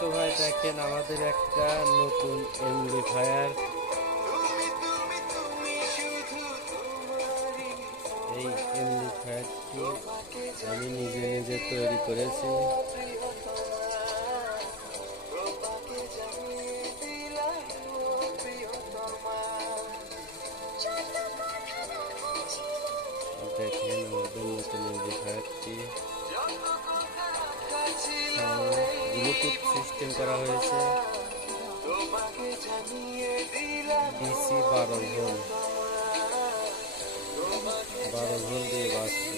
তো ভাই দেখেন আমাদের একটা নতুন এমপ্লিফায়ার, এই এমপ্লিফায়ারটি আমি নিজে নিজে তৈরি করেছি। দেখেন আমাদের নতুন এমপ্লিফায়ারটি ব্লুটুথ সিস্টেম করা হয়েছে, ডিসি 12 ভোল্ট দিয়ে বাজছে,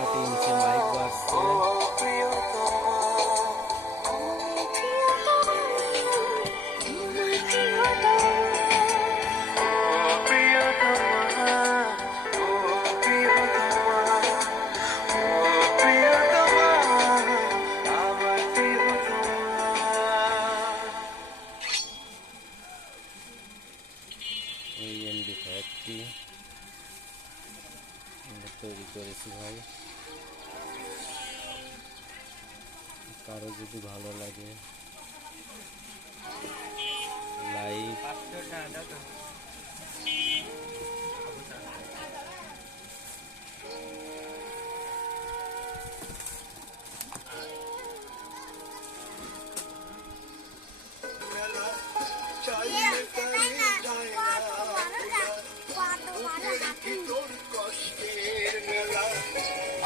8 ইঞ্চি মাইক বাজছে। এই এমপ্লিফায়ারটি আমরা তৈরি করেছি ভাই। কারো যদি ভালো লাগে লাইক,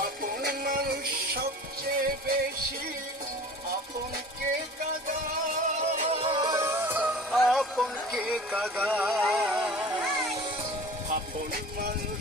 আপন মানুষ সবচেয়ে বেশি আপন কে কাদা, আপন কে কাদা, আপন মানুষ